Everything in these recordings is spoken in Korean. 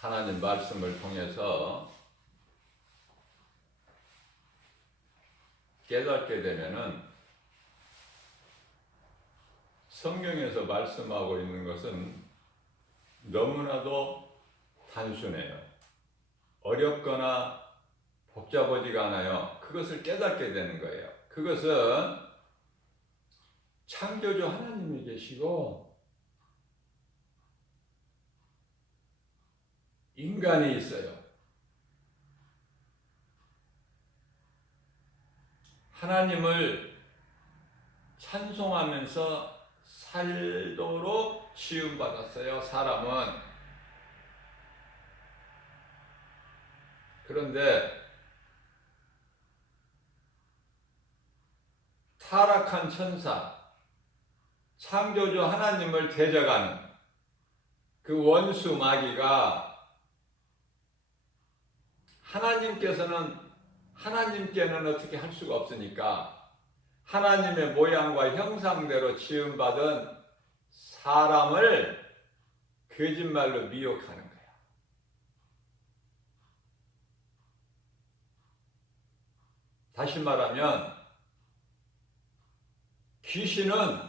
하나님 말씀을 통해서 깨닫게 되면은 성경에서 말씀하고 있는 것은 너무나도 단순해요. 어렵거나 복잡하지가 않아요. 그것을 깨닫게 되는 거예요. 그것은 창조주 하나님이 계시고 인간이 있어요. 하나님을 찬송하면서 살도록 지음받았어요, 사람은. 그런데 타락한 천사, 창조주 하나님을 대적하는 그 원수 마귀가 하나님께는 어떻게 할 수가 없으니까 하나님의 모양과 형상대로 지음받은 사람을 거짓말로 미혹하는 거야. 다시 말하면 귀신은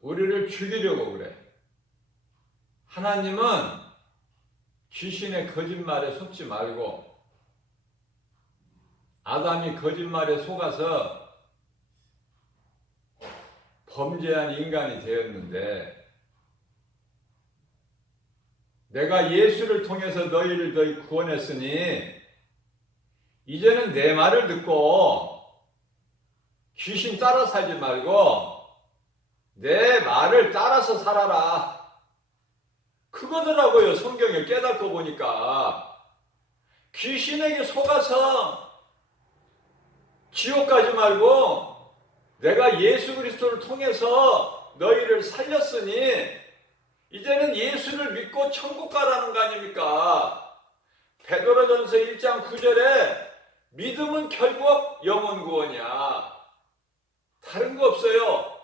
우리를 죽이려고 그래. 하나님은 귀신의 거짓말에 속지 말고 아담이 거짓말에 속아서 범죄한 인간이 되었는데 내가 예수를 통해서 너희를 더 구원했으니 이제는 내 말을 듣고 귀신 따라 살지 말고 내 말을 따라서 살아라. 그거더라고요. 성경을 깨닫고 보니까 귀신에게 속아서 지옥 가지 말고 내가 예수 그리스도를 통해서 너희를 살렸으니 이제는 예수를 믿고 천국 가라는 거 아닙니까? 베드로전서 1장 9절에 믿음은 결국 영혼 구원이야. 다른 거 없어요.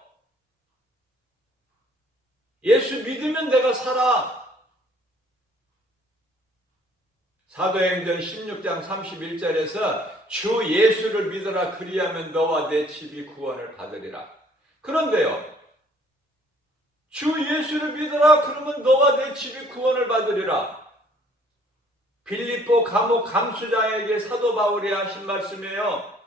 예수 믿으면 내가 살아. 사도행전 16장 31절에서 주 예수를 믿어라 그리하면 너와 내 집이 구원을 받으리라. 그런데요, 주 예수를 믿어라 그러면 너와 내 집이 구원을 받으리라. 빌립보 감옥 감수장에게 사도 바울이 하신 말씀이에요.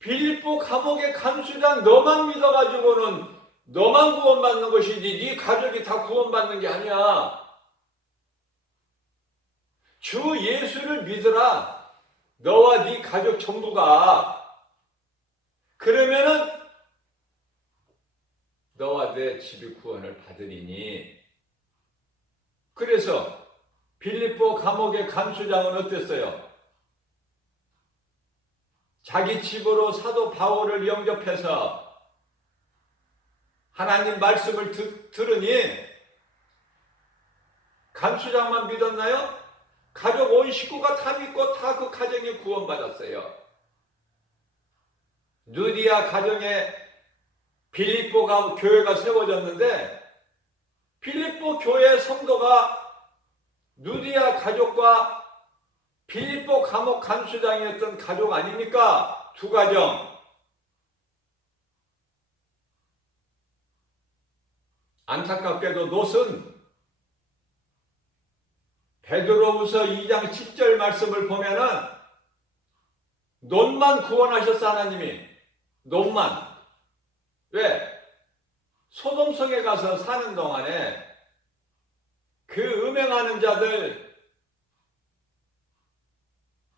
빌립보 감옥의 감수장 너만 믿어가지고는 너만 구원받는 것이지 네 가족이 다 구원받는 게 아니야. 주 예수를 믿으라. 너와 네 가족 전부가. 그러면은 너와 내 집이 구원을 받으리니. 그래서 빌립보 감옥의 감수장은 어땠어요? 자기 집으로 사도 바울을 영접해서 하나님 말씀을 들으니 감수장만 믿었나요? 가족 온 식구가 다 믿고 다 그 가정이 구원받았어요. 누디아 가정에 빌립보 교회가 세워졌는데 빌립보 교회 성도가 누디아 가족과 빌립보 감옥 감수장이었던 가족 아닙니까? 두 가정. 안타깝게도 롯은 베드로후서 2장 10절 말씀을 보면은 롯만 구원하셨어. 하나님이 롯만. 왜? 소돔성에 가서 사는 동안에 그 음행하는 자들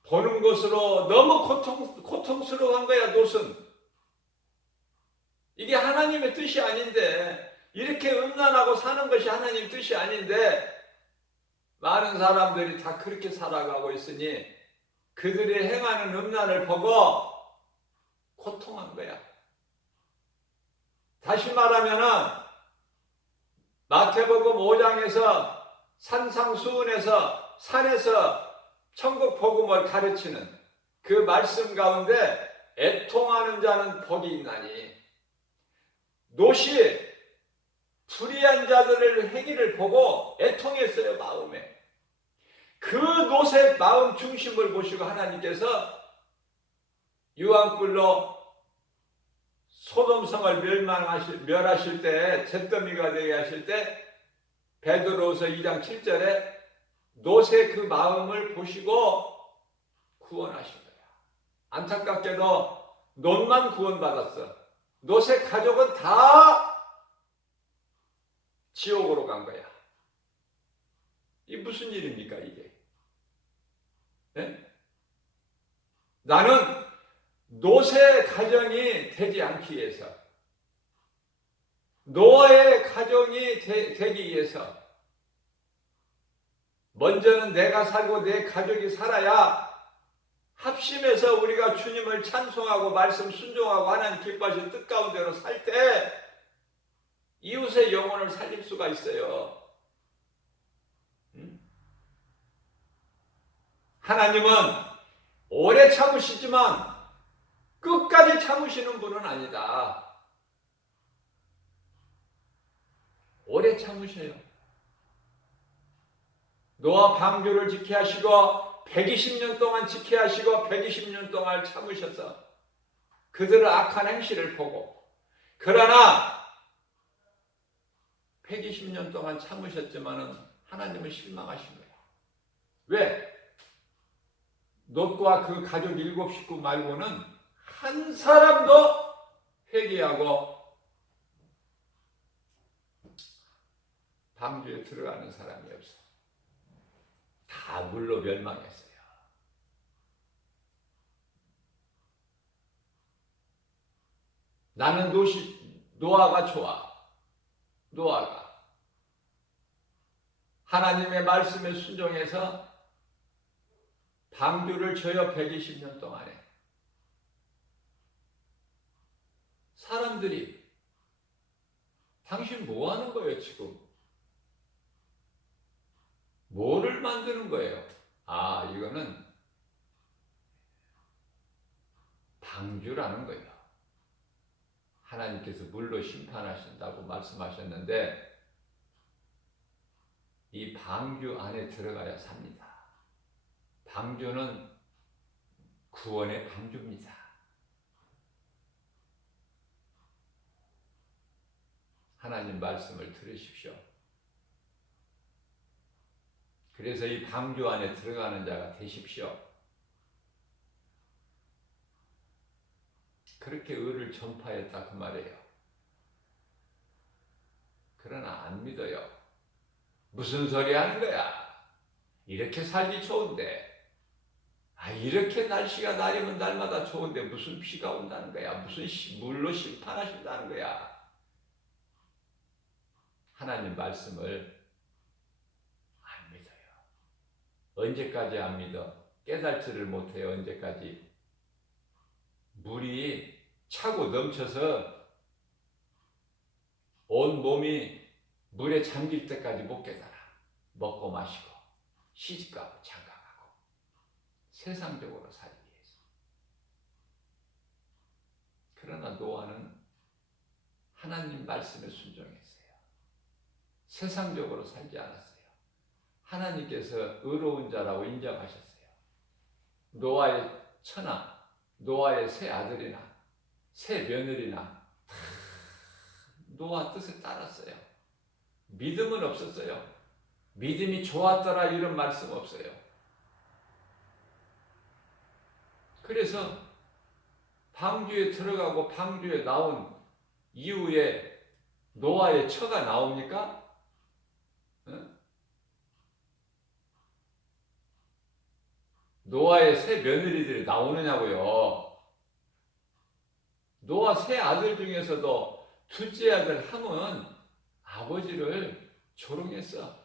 보는 것으로 너무 고통스러운 거야. 롯은. 이게 하나님의 뜻이 아닌데, 이렇게 음란하고 사는 것이 하나님 뜻이 아닌데 많은 사람들이 다 그렇게 살아가고 있으니 그들이 행하는 음란을 보고 고통한 거야. 다시 말하면은 마태복음 5장에서 산상수훈에서 산에서 천국 복음을 가르치는 그 말씀 가운데 애통하는 자는 복이 있나니. 롯이 불의한 자들의 행위를 보고 애통했어요, 마음에. 그 롯의 마음 중심을 보시고 하나님께서 유황불로 소돔성을 멸하실 때, 잿더미가 되게 하실 때, 베드로후서 2장 7절에 롯의 그 마음을 보시고 구원하신 거야. 안타깝게도 롯만 구원받았어. 롯의 가족은 다 지옥으로 간 거야. 이게 무슨 일입니까, 이게? 네? 나는 롯의 가정이 되지 않기 위해서, 노아의 가정이 되기 위해서, 먼저는 내가 살고 내 가족이 살아야 합심해서 우리가 주님을 찬송하고 말씀 순종하고 하나님 기뻐하신 뜻 가운데로 살 때 이웃의 영혼을 살릴 수가 있어요. 하나님은 오래 참으시지만 끝까지 참으시는 분은 아니다. 오래 참으셔요. 노아 방주를 지켜 하시고 120년 동안 지켜 하시고 120년 동안 참으셔서 그들의 악한 행실을 보고, 그러나 120년 동안 참으셨지만은 하나님은 실망하신 거예요. 왜? 롯과 그 가족 7 식구 말고는 한 사람도 회개하고 방주에 들어가는 사람이 없어. 다 물로 멸망했어요. 나는 노아가 좋아. 노아가 하나님의 말씀에 순종해서 방주를 져요. 120년 동안에 사람들이 당신 뭐 하는 거예요 지금? 뭐를 만드는 거예요? 아, 이거는 방주라는 거예요. 하나님께서 물로 심판하신다고 말씀하셨는데 이 방주 안에 들어가야 삽니다. 방주는 구원의 방주입니다. 하나님 말씀을 들으십시오. 그래서 이 방주 안에 들어가는 자가 되십시오. 그렇게 의를 전파했다 그 말이에요. 그러나 안 믿어요. 무슨 소리 하는 거야? 이렇게 살기 좋은데, 이렇게 날씨가 날이면 날마다 좋은데 무슨 비가 온다는 거야? 무슨 물로 심판하신다는 거야? 하나님 말씀을 안 믿어요. 언제까지 안 믿어? 깨달지를 못해요. 언제까지? 물이 차고 넘쳐서 온 몸이 물에 잠길 때까지 못 깨달아. 먹고 마시고 시집가고 장가가고 세상적으로 살기 위해서. 그러나 노아는 하나님 말씀에 순종했어요. 세상적으로 살지 않았어요. 하나님께서 의로운 자라고 인정하셨어요. 노아의 처나, 노아의 세 아들이나 세 며느리나 노아 뜻에 따랐어요. 믿음은 없었어요. 믿음이 좋았더라 이런 말씀 없어요. 그래서 방주에 들어가고 방주에 나온 이후에 노아의 처가 나옵니까? 노아의 세 며느리들이 나오느냐고요. 노아 세 아들 중에서도 둘째 아들 함은 아버지를 조롱했어.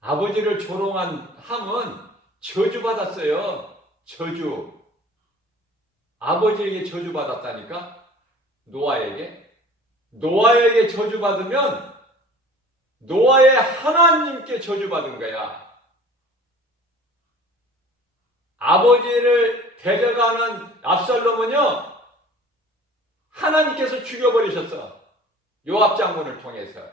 아버지를 조롱한 함은 저주받았어요. 저주. 아버지에게 저주받았다니까? 노아에게. 노아에게 저주받으면 노아의 하나님께 저주받은 거야. 아버지를 데려가는 압살롬은요, 하나님께서 죽여버리셨어. 요압 장군을 통해서.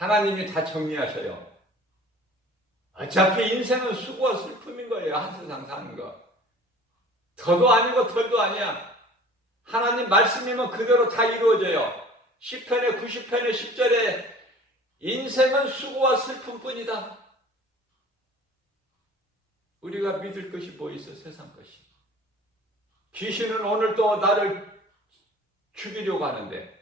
하나님이 다 정리하셔요. 어차피 인생은 수고와 슬픔인 거예요. 한 세상 사는 거. 더도 아니고 덜도 아니야. 하나님 말씀이면 그대로 다 이루어져요. 시편의 90편의 10절에 인생은 수고와 슬픔뿐이다. 우리가 믿을 것이 뭐 있어, 세상 것이. 귀신은 오늘 또 나를 죽이려고 하는데,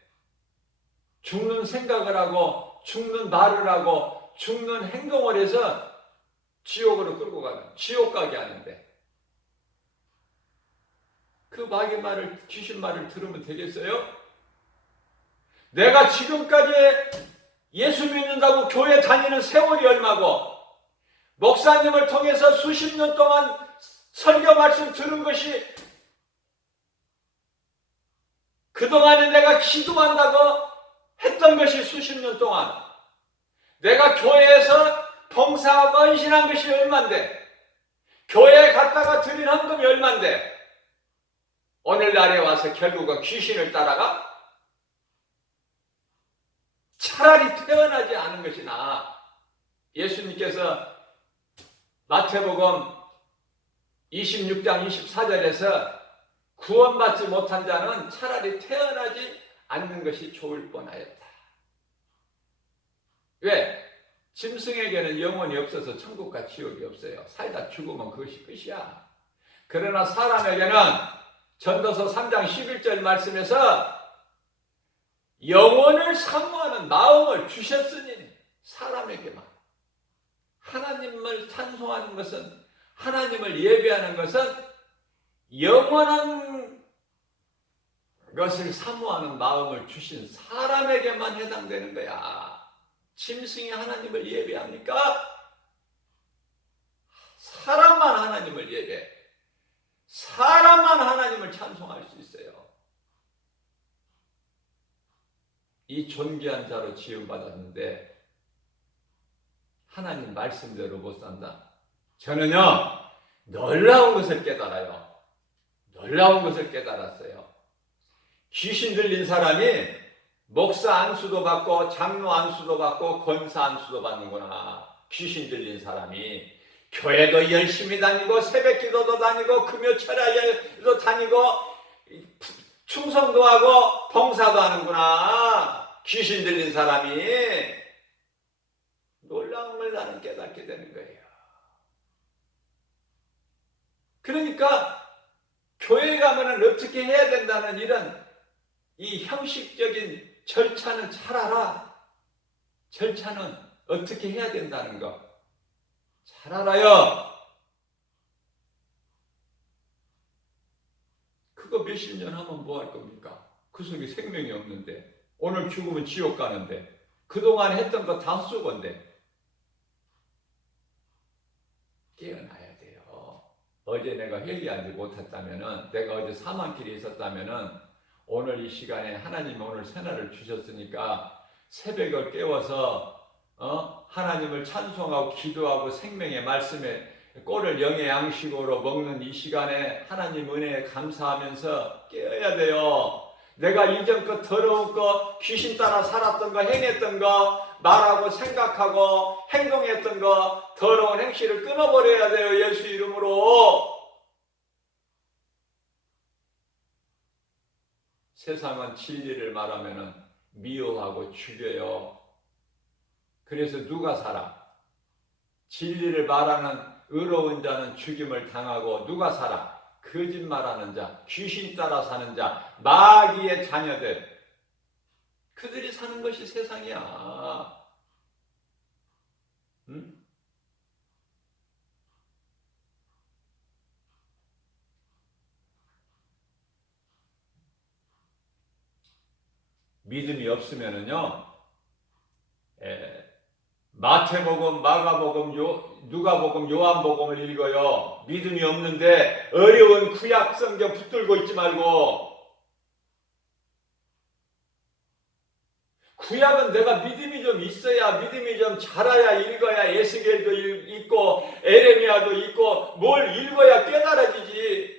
죽는 생각을 하고 죽는 말을 하고 죽는 행동을 해서 지옥으로 끌고 가는, 지옥 가게 하는데, 그 마귀 말을, 귀신 말을 들으면 되겠어요? 내가 지금까지 예수 믿는다고 교회 다니는 세월이 얼마고, 목사님을 통해서 수십 년 동안 설교 말씀 들은 것이, 그동안에 내가 기도한다고 했던 것이 수십 년 동안, 내가 교회에서 봉사하고 헌신한 것이 얼만데, 교회에 갔다가 드린 헌금이 얼만데, 오늘날에 와서 결국은 귀신을 따라가? 차라리 태어나지 않은 것이 나아. 예수님께서 마태복음 26장 24절에서 구원받지 못한 자는 차라리 태어나지 않는 것이 좋을 뻔하였다. 왜? 짐승에게는 영혼이 없어서 천국과 지옥이 없어요. 살다 죽으면 그것이 끝이야. 그러나 사람에게는 전도서 3장 11절 말씀에서 영혼을 사모하는 마음을 주셨으니, 사람에게만. 하나님을 찬송하는 것은, 하나님을 예배하는 것은 영원한 것을 사모하는 마음을 주신 사람에게만 해당되는 거야. 짐승이 하나님을 예배합니까? 사람만 하나님을 예배해. 사람만 하나님을 찬송할 수 있어요. 이 존귀한 자로 지음받았는데 하나님 말씀대로 못 산다? 저는요, 놀라운 것을 깨달아요. 놀라운 것을 깨달았어요. 귀신 들린 사람이 목사 안수도 받고 장로 안수도 받고 권사 안수도 받는구나. 귀신 들린 사람이 교회도 열심히 다니고 새벽 기도도 다니고 금요 철야에도 다니고 충성도 하고 봉사도 하는구나. 귀신 들린 사람이. 놀라운 걸 나는 깨닫게 되는 거예요. 그러니까 교회 가면은 어떻게 해야 된다는 이런 이 형식적인 절차는 잘 알아. 절차는 어떻게 해야 된다는 거 잘 알아요. 그거 몇십 년 하면 뭐 할 겁니까? 그 속에 생명이 없는데, 오늘 죽으면 지옥 가는데, 그동안 했던 거 다 헛수고인데. 깨어나야 돼요. 어제 내가 회개하지 못했다면은, 내가 어제 사망길에 있었다면은, 오늘 이 시간에 하나님 오늘 새날을 주셨으니까 새벽을 깨워서 하나님을 찬송하고 기도하고 생명의 말씀에 꼴을 영의 양식으로 먹는 이 시간에 하나님 은혜에 감사하면서 깨어야 돼요. 내가 이전 것 더러운 거, 귀신 따라 살았던 거, 행했던 거, 말하고 생각하고 행동했던 거, 더러운 행실을 끊어버려야 돼요. 예수 이름으로. 세상은 진리를 말하면 미워하고 죽여요. 그래서 누가 살아? 진리를 말하는 의로운 자는 죽임을 당하고, 누가 살아? 거짓말하는 자, 귀신 따라 사는 자, 마귀의 자녀들. 그들이 사는 것이 세상이야. 응? 믿음이 없으면은요, 마태복음, 마가복음, 누가복음, 요한복음을 읽어요. 믿음이 없는데 어려운 구약 성경 붙들고 있지 말고. 구약은 내가 믿음이 좀 있어야, 믿음이 좀 자라야 읽어야, 에스겔도 읽고 에레미야도 읽고 뭘 읽어야 깨달아지지.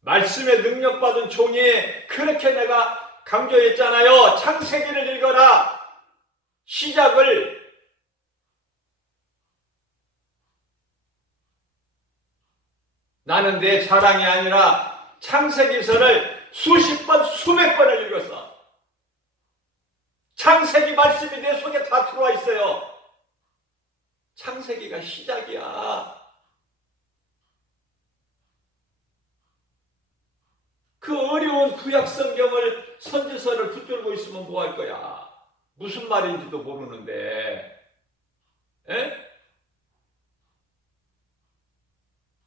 말씀에 능력받은 종이 그렇게 내가 강조했잖아요. 창세기를 읽어라. 시작을 나는 내 자랑이 아니라 창세기서를 수십 번, 수백 번을 읽었어. 창세기 말씀이 내 속에 다 들어와 있어요. 창세기가 시작이야. 그 어려운 구약 성경을 선지서를 붙들고 있으면 뭐 할 거야? 무슨 말인지도 모르는데. 에?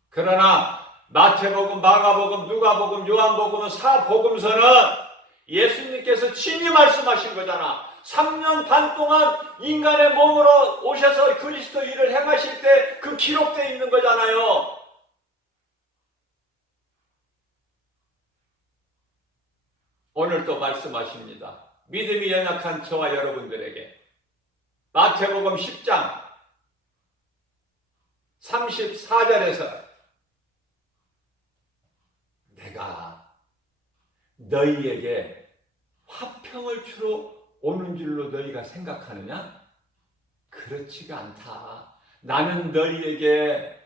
그러나 마태복음, 마가복음, 누가복음, 요한복음은 사복음서는 예수님께서 친히 말씀하신 거잖아. 3년 반 동안 인간의 몸으로 오셔서 그리스도 일을 행하실 때 그 기록되어 있는 거잖아요. 오늘 또 말씀하십니다. 믿음이 연약한 저와 여러분들에게 마태복음 10장 34절에서 내가 너희에게 화평을 주러 오는 줄로 너희가 생각하느냐? 그렇지가 않다. 나는 너희에게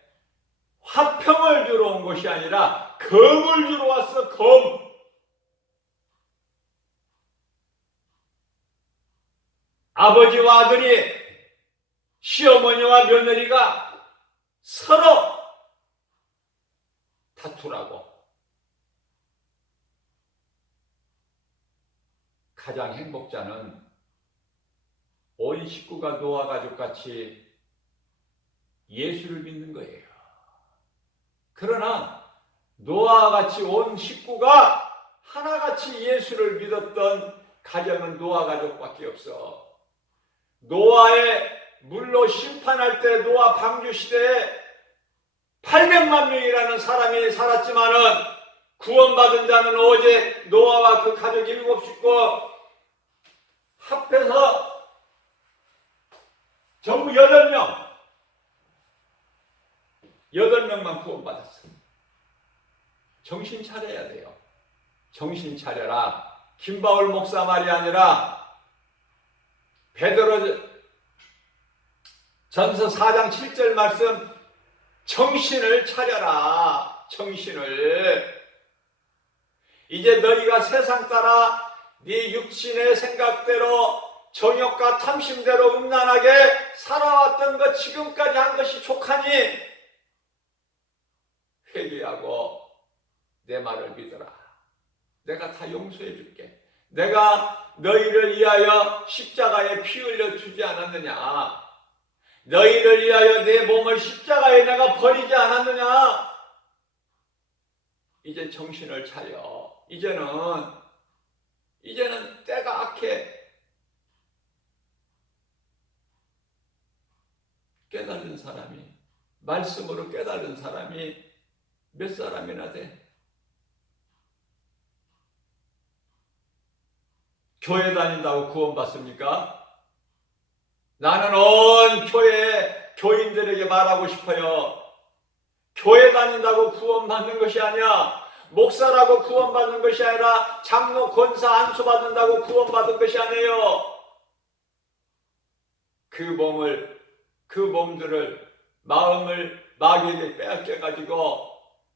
화평을 주러 온 것이 아니라 검을 주러 왔어. 검. 아버지와 아들이, 시어머니와 며느리가 서로 다투라고. 가장 행복자는 온 식구가 노아 가족같이 예수를 믿는 거예요. 그러나 노아와 같이 온 식구가 하나같이 예수를 믿었던 가정은 노아 가족밖에 없어. 노아의 물로 심판할 때 노아 방주 시대에 800만 명이라는 사람이 살았지만은 구원받은 자는 오직 노아와 그 가족 7식구 합해서 전부 8명. 8명만 구원받았어요. 정신 차려야 돼요. 정신 차려라. 김바울 목사 말이 아니라 베드로 전서 4장 7절 말씀, 정신을 차려라. 정신을. 이제 너희가 세상 따라 네 육신의 생각대로 정욕과 탐심대로 음란하게 살아왔던 것, 지금까지 한 것이 족하니 회개하고 내 말을 믿어라. 내가 다 용서해 줄게. 내가 너희를 위하여 십자가에 피 흘려 주지 않았느냐? 너희를 위하여 내 몸을 십자가에 내가 버리지 않았느냐? 이제 정신을 차려. 이제는 때가 악해. 깨달은 사람이, 말씀으로 깨달은 사람이 몇 사람이나 돼? 교회 다닌다고 구원받습니까? 나는 온 교회 교인들에게 말하고 싶어요. 교회 다닌다고 구원받는 것이 아니야. 목사라고 구원받는 것이 아니라 장로, 권사, 안수 받는다고 구원받은 것이 아니에요. 그 몸들을, 마음을 마귀에게 빼앗겨가지고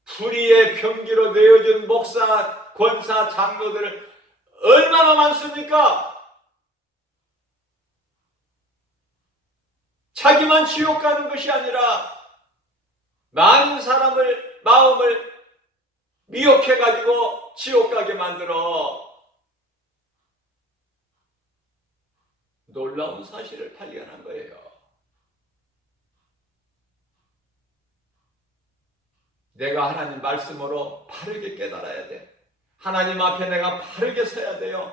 불의의 병기로 내어준 목사, 권사, 장로들을 얼마나 많습니까? 자기만 지옥 가는 것이 아니라 많은 사람을, 마음을 미혹해가지고 지옥 가게 만들어. 놀라운 사실을 발견한 거예요. 내가 하나님 말씀으로 바르게 깨달아야 돼. 하나님 앞에 내가 바르게 서야 돼요.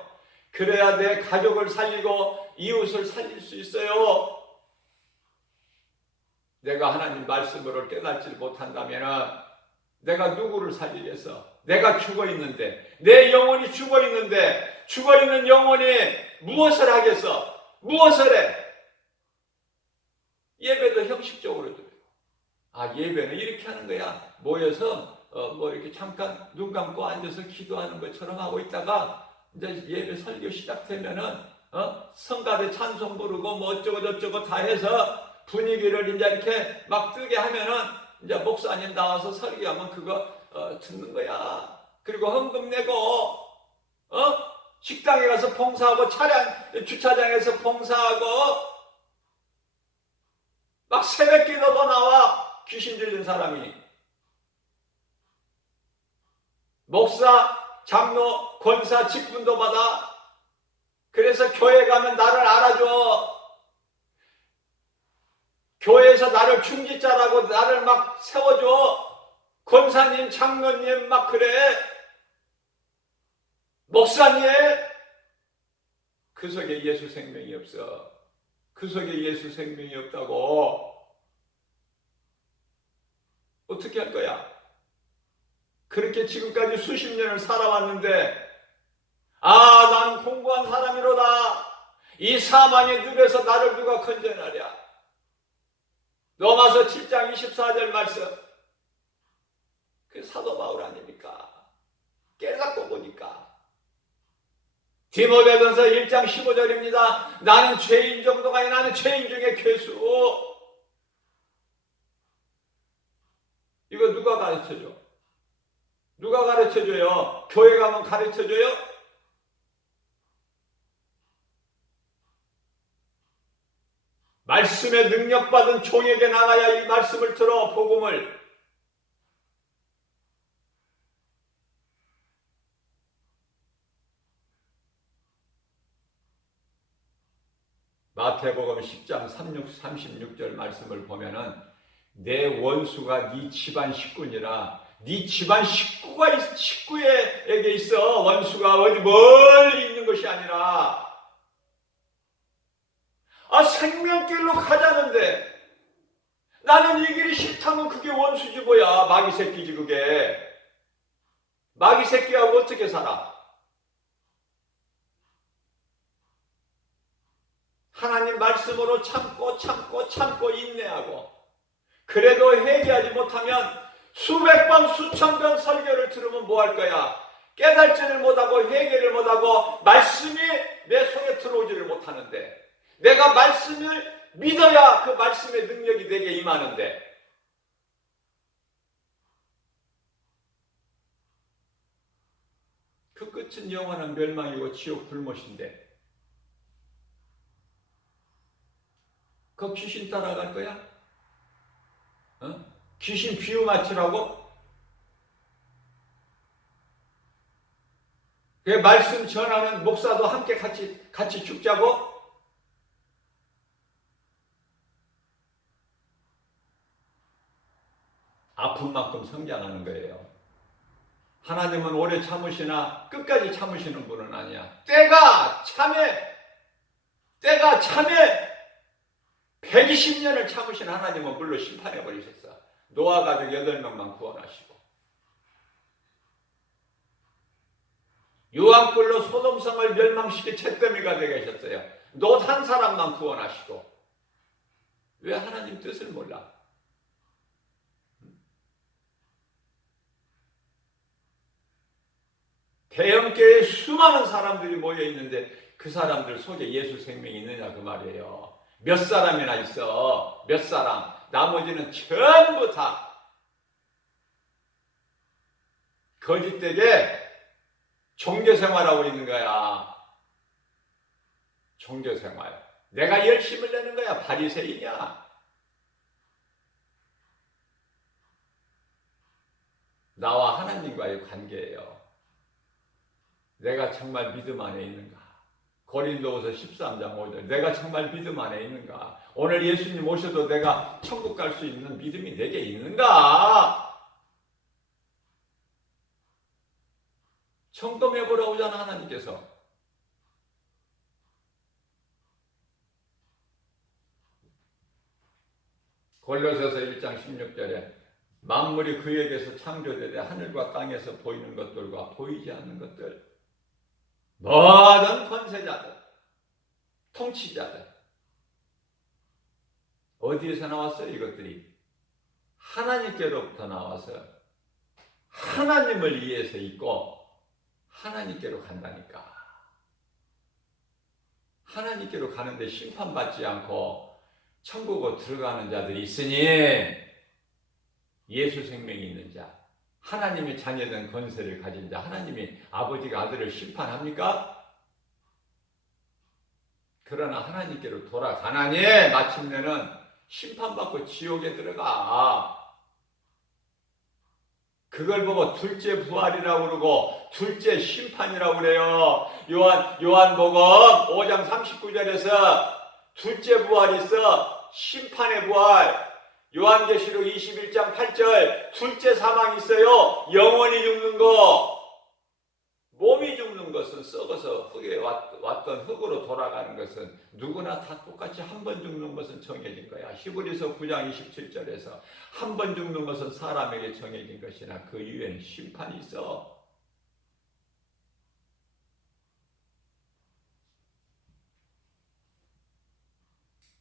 그래야 내 가족을 살리고 이웃을 살릴 수 있어요. 내가 하나님 말씀으로 깨닫지 못한다면 내가 누구를 살리겠어? 내가 죽어 있는데, 내 영혼이 죽어 있는데, 죽어 있는 영혼이 무엇을 하겠어? 무엇을 해? 예배도 형식적으로 드려요. 아, 예배는 이렇게 하는 거야. 모여서 뭐 이렇게 잠깐 눈 감고 앉아서 기도하는 것처럼 하고 있다가 이제 예배 설교 시작되면은 성가대 찬송 부르고 뭐 어쩌고 저쩌고 다 해서 분위기를 이제 이렇게 막 뜨게 하면은 이제 목사님 나와서 설교하면 그거 듣는 거야. 그리고 헌금 내고 식당에 가서 봉사하고 차량 주차장에서 봉사하고 막 새벽 기도도 나와. 귀신 들린 사람이 목사, 장로, 권사 직분도 받아. 그래서 교회 가면 나를 알아줘. 교회에서 나를 중지자라고 나를 막 세워줘. 권사님, 장로님 막 그래. 목사님. 그 속에 예수 생명이 없어. 그 속에 예수 생명이 없다고. 어떻게 할 거야? 그렇게 지금까지 수십 년을 살아왔는데 난 공부한 사람이로다. 이 사망의 늪에서 나를 누가 건져내랴. 로마서 7장 24절 말씀. 그 사도 바울 아닙니까? 깨닫고 보니까. 디모데전서 1장 15절입니다. 나는 죄인 정도가 아니라 나는 죄인 중에 괴수. 이거 누가 가르쳐줘? 누가 가르쳐줘요? 교회 가면 가르쳐줘요? 말씀의 능력받은 종에게 나가야 이 말씀을 들어. 복음을. 마태복음 10장 36절 말씀을 보면은 내 원수가 네 집안 식구니라. 네 집안 식구에게 있어. 원수가 어디 멀리 있는 것이 아니라. 생명길로 가자는데 나는 이 길이 싫다면 그게 원수지 뭐야. 마귀 새끼지 그게. 마귀 새끼하고 어떻게 살아? 하나님 말씀으로 참고 인내하고 그래도 회개하지 못하면 수백 번 수천 번 설교를 들으면 뭐 할 거야? 깨달지를 못하고 회개를 못하고 말씀이 내 속에 들어오지를 못하는데 내가 말씀을 믿어야 그 말씀의 능력이 내게 임하는데 그 끝은 영원한 멸망이고 지옥 불못인데 그 귀신 따라갈 거야? 귀신 비유 맞추라고? 그 말씀 전하는 목사도 함께 같이 죽자고? 아픈 만큼 성장하는 거예요. 하나님은 오래 참으시나 끝까지 참으시는 분은 아니야. 때가 참해 120년을 참으신 하나님은 물로 심판해 버리셨어. 노아 가족 8명만 구원하시고 유황불로 소돔성을 멸망시켜 잿더미가 되게 하셨어요. 롯 한 사람만 구원하시고. 왜 하나님 뜻을 몰라? 대형교회에 수많은 사람들이 모여있는데 그 사람들 속에 예수 생명이 있느냐 그 말이에요. 몇 사람이나 있어. 몇 사람. 나머지는 전부 다 거짓되게 종교생활하고 있는 거야. 종교생활. 내가 열심을 내는 거야. 바리새인이야. 나와 하나님과의 관계예요. 내가 정말 믿음 안에 있는가? 고린도후서 13장 5절. 내가 정말 믿음 안에 있는가? 오늘 예수님 오셔도 내가 천국 갈 수 있는 믿음이 내게 있는가? 점검해 보라고잖아 하나님께서. 골로새서 1장 16절에 만물이 그에게서 창조되되 하늘과 땅에서 보이는 것들과 보이지 않는 것들 모든 권세자들 통치자들 어디에서 나왔어요? 이것들이 하나님께로부터 나와서 하나님을 위해서 있고 하나님께로 간다니까. 하나님께로 가는데 심판받지 않고 천국으로 들어가는 자들이 있으니 예수 생명이 있는 자, 하나님의 자녀된 권세를 가진 자, 하나님이 아버지가 아들을 심판합니까? 그러나 하나님께로 돌아가나니 마침내는 심판받고 지옥에 들어가. 그걸 보고 둘째 부활이라고 그러고 둘째 심판이라고 그래요. 요한복음 5장 39절에서 둘째 부활이 있어. 심판의 부활. 요한계시록 21장 8절 둘째 사망이 있어요. 영원히 죽는 거. 몸이 죽는 것은 썩어서 흙에 왔던 흙으로 돌아가는 것은 누구나 다 똑같이 한 번 죽는 것은 정해진 거야. 히브리서 9장 27절에서 한 번 죽는 것은 사람에게 정해진 것이나 그 이후에는 심판이 있어.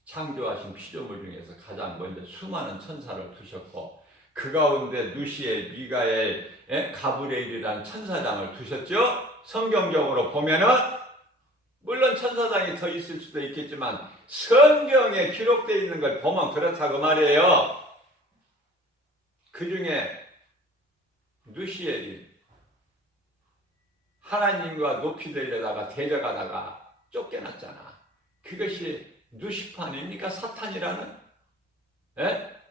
창조하신 피조물 중에서 가장 먼저 수많은 천사를 두셨고 그 가운데 누시엘, 미가엘, 가브리엘이라는 천사장을 두셨죠. 성경적으로 보면은 물론 천사장이 더 있을 수도 있겠지만 성경에 기록되어 있는 걸 보면 그렇다고 말이에요. 그 중에 누시엘이 하나님과 높이 들려다가 데려가다가 쫓겨났잖아. 그것이 누시퍼 아닙니까? 사탄이라는? 에?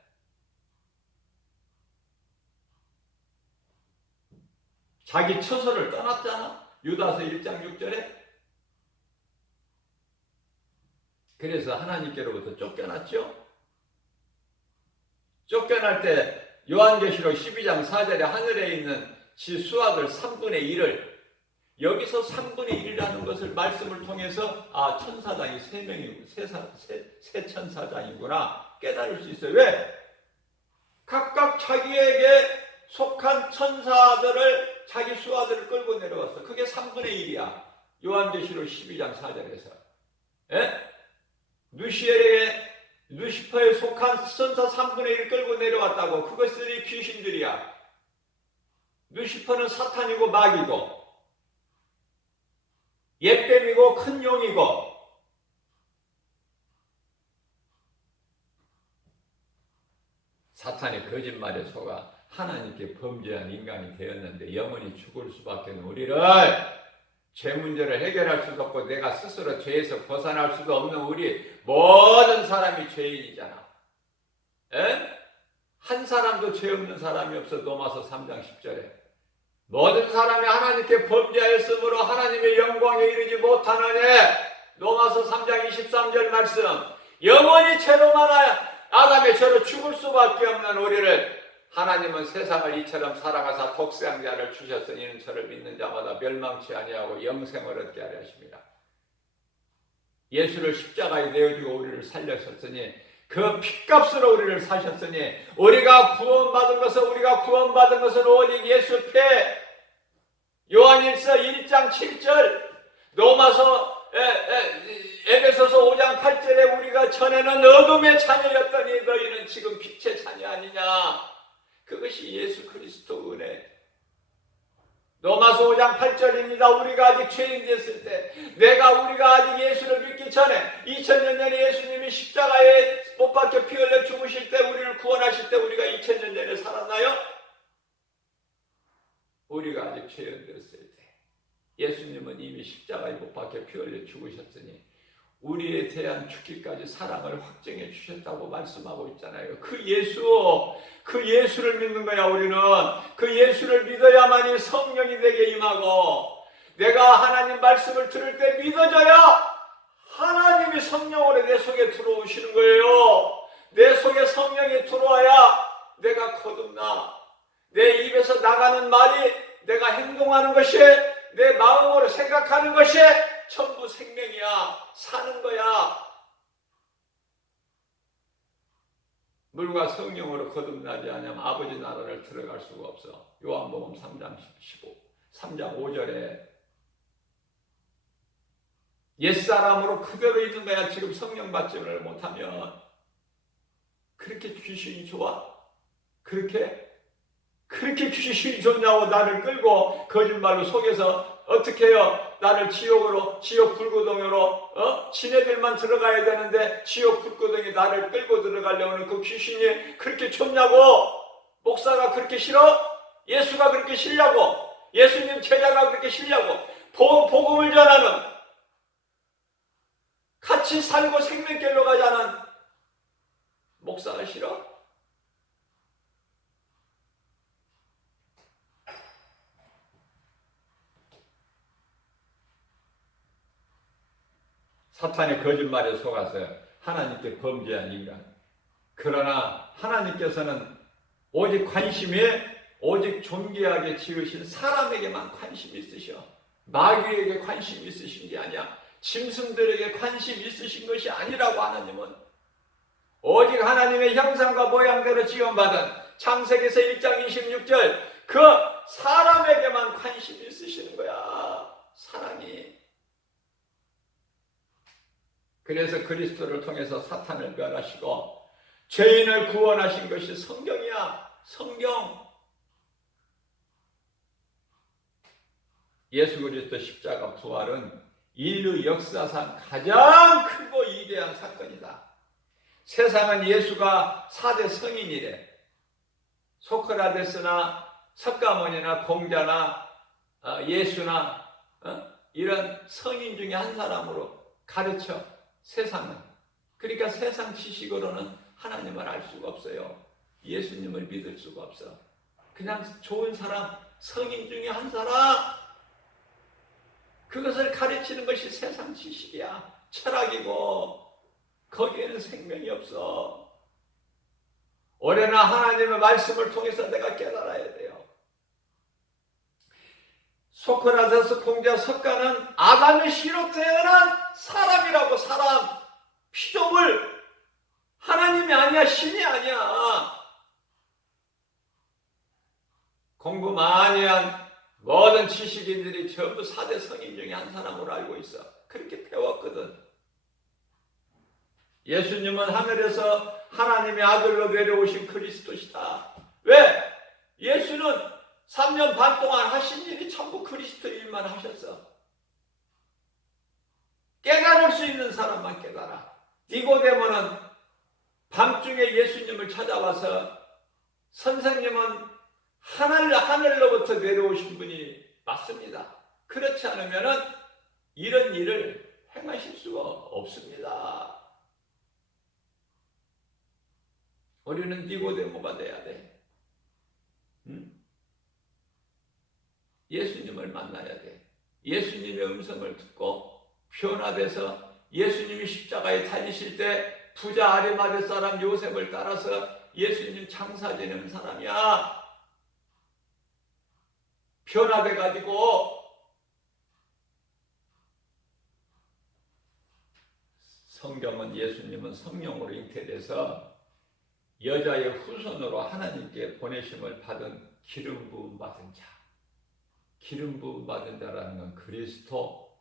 자기 처소를 떠났잖아. 유다서 1장 6절에. 그래서 하나님께로부터 쫓겨났죠. 쫓겨날 때 요한계시록 12장 4절에 하늘에 있는 지 수학을 3분의 1을 여기서 3분의 1이라는 것을 말씀을 통해서 천사장이 3명이고 세 천사장이구나 깨달을 수 있어요. 왜? 각각 자기에게 속한 천사들을 자기 수하들을 끌고 내려왔어. 그게 3분의 1이야. 요한계시록 12장 4절에서. 누시퍼에 속한 천사 3분의 1을 끌고 내려왔다고. 그것들이 귀신들이야. 누시퍼는 사탄이고 마귀고 옛뱀이고 큰 용이고 사탄의 거짓말에 속아 하나님께 범죄한 인간이 되었는데 영원히 죽을 수밖에 없는 우리를 죄 문제를 해결할 수도 없고 내가 스스로 죄에서 벗어날 수도 없는 우리 모든 사람이 죄인이잖아. 한 사람도 죄 없는 사람이 없어. 로마서 3장 10절에 모든 사람이 하나님께 범죄하였으므로 하나님의 영광에 이르지 못하느니 로마서 3장 23절 말씀 영원히 죄로만 아담의 죄로 죽을 수밖에 없는 우리를 하나님은 세상을 이처럼 사랑하사 독생자를 주셨으니 이는 저를 믿는 자마다 멸망치 아니하고 영생을 얻게 하려 하십니다. 예수를 십자가에 내어주고 우리를 살려셨으니 그 핏값으로 우리를 사셨으니 우리가 구원받은 것은 오직 예수 피. 요한일서 1장 7절 로마서 에베소서 5장 8절에 우리가 전에는 어둠의 자녀였더니 너희는 지금 빛의 자녀 아니냐. 그것이 예수 그리스도 은혜. 로마서 5장 8절입니다. 우리가 아직 죄인 됐을 때 우리가 아직 예수를 믿기 전에 2000년 전에 예수님이 십자가에 못 박혀 피 흘려 죽으실 때 우리를 구원하실 때 우리가 2000년 전에 살았나요? 우리가 아직 죄인 됐을 때 예수님은 이미 십자가에 못 박혀 피 흘려 죽으셨으니 우리에 대한 죽기까지 사랑을 확증해 주셨다고 말씀하고 있잖아요. 그 예수를 믿는 거야. 우리는 그 예수를 믿어야만이 성령이 내게 임하고 내가 하나님 말씀을 들을 때 믿어져야 하나님이 성령으로 내 속에 들어오시는 거예요. 내 속에 성령이 들어와야 내가 거듭나. 내 입에서 나가는 말이 내가 행동하는 것이 내 마음으로 생각하는 것이 전부 생명이야. 사는 거야. 물과 성령으로 거듭나지 않으면 아버지 나라를 들어갈 수가 없어. 요한복음 3장 5절에 옛사람으로 그대로 있는 거야. 지금 성령 받지를 못하면. 그렇게 귀신이 좋아? 그렇게 귀신이 좋냐고 나를 끌고 거짓말로 속여서 어떻게 해요? 나를 지옥 불구덩이로, 지네들만 들어가야 되는데 지옥 불구덩이 나를 끌고 들어가려는 그 귀신이 그렇게 좁냐고? 목사가 그렇게 싫어? 예수가 그렇게 싫냐고? 예수님 제자가 그렇게 싫냐고? 복음을 전하는, 같이 살고 생명길로 가자는 목사가 싫어? 사탄의 거짓말에 속아서 하나님께 범죄한 인간. 그러나 하나님께서는 오직 오직 존귀하게 지으신 사람에게만 관심이 있으셔. 마귀에게 관심이 있으신 게 아니야. 짐승들에게 관심이 있으신 것이 아니라고. 하나님은 오직 하나님의 형상과 모양대로 지음받은 창세기서 1장 26절 그 사람에게만 관심이 있으시는 거야. 사랑이. 그래서 그리스도를 통해서 사탄을 멸하시고 죄인을 구원하신 것이 성경이야. 성경. 예수 그리스도 십자가 부활은 인류 역사상 가장 크고 위대한 사건이다. 세상은 예수가 4대 성인이래. 소크라테스나 석가모니나 공자나 예수나 이런 성인 중에 한 사람으로 가르쳐. 세상은. 그러니까 세상 지식으로는 하나님을 알 수가 없어요. 예수님을 믿을 수가 없어. 그냥 좋은 사람, 성인 중에 한 사람, 그것을 가르치는 것이 세상 지식이야. 철학이고 거기에는 생명이 없어. 올해나 하나님의 말씀을 통해서 내가 깨달아야 돼요. 소크라테스, 공자, 석가는 아담의 씨로 태어난 사람이라고. 사람. 피조물. 하나님이 아니야. 신이 아니야. 공부 많이 한 모든 지식인들이 전부 4대 성인 중에 한 사람으로 알고 있어. 그렇게 배웠거든. 예수님은 하늘에서 하나님의 아들로 내려오신 그리스도시다. 왜? 예수는 3년 반 동안 하신 일이 전부 그리스도 일만 하셨어. 깨달을 수 있는 사람만 깨달아. 니고데모는 밤중에 예수님을 찾아와서 선생님은 하늘로부터 내려오신 분이 맞습니다. 그렇지 않으면 이런 일을 행하실 수가 없습니다. 우리는 니고데모가 돼야 돼. 예수님을 만나야 돼. 예수님의 음성을 듣고 변화돼서 예수님이 십자가에 달리실 때 부자 아리마대 사람 요셉을 따라서 예수님 장사 지내는 사람이야. 변화돼가지고 성경은 예수님은 성령으로 잉태돼서 여자의 후손으로 하나님께 보내심을 받은 기름 부음 받은 자. 기름 부음 받은 자라는 건 그리스도,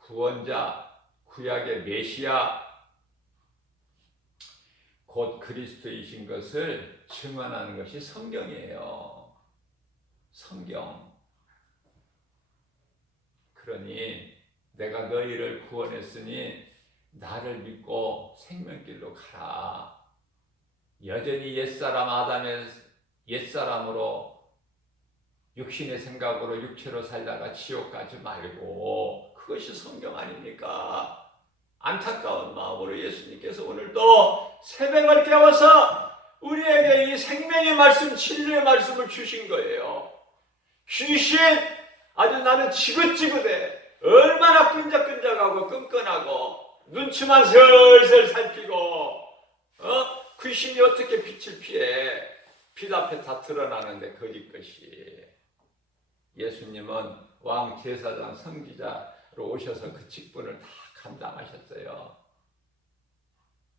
구원자, 구약의 메시아, 곧 그리스도이신 것을 증언하는 것이 성경이에요. 성경. 그러니 내가 너희를 구원했으니 나를 믿고 생명길로 가라. 여전히 옛사람 아담의 옛사람으로 육신의 생각으로 육체로 살다가 지옥 가지 말고, 그것이 성경 아닙니까? 안타까운 마음으로 예수님께서 오늘도 새벽을 깨워서 우리에게 이 생명의 말씀, 진리의 말씀을 주신 거예요. 귀신, 아주 나는 지긋지긋해. 얼마나 끈적끈적하고 끈끈하고 눈치만 슬슬 살피고 귀신이 어떻게 빛을 피해. 빛 앞에 다 드러나는데 거짓것이. 예수님은 왕, 제사장, 선지자로 오셔서 그 직분을 다 감당하셨어요.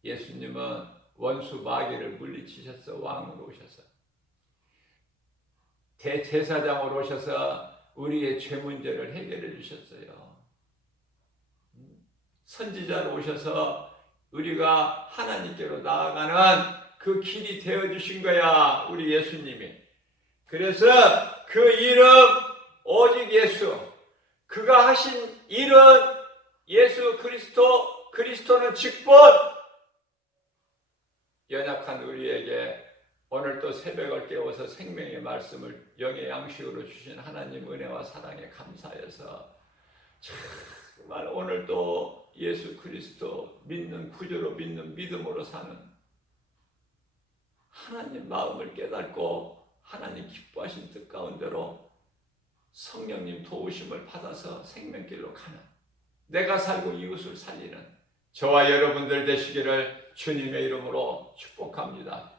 예수님은 원수 마귀를 물리치셔서 왕으로 오셔서 대제사장으로 오셔서 우리의 죄 문제를 해결해 주셨어요. 선지자로 오셔서 우리가 하나님께로 나아가는 그 길이 되어주신 거야, 우리 예수님이. 그래서 그 이름 오직 예수, 그가 하신 일은 예수 그리스도는 직분. 연약한 우리에게 오늘 또 새벽을 깨워서 생명의 말씀을 영의 양식으로 주신 하나님 은혜와 사랑에 감사해서 정말 오늘 또 예수 그리스도 믿는 구주로 믿는 믿음으로 사는 하나님 마음을 깨닫고 하나님 기뻐하신 뜻 가운데로 성령님 도우심을 받아서 생명길로 가는, 내가 살고 이웃을 살리는 저와 여러분들 되시기를 주님의 이름으로 축복합니다.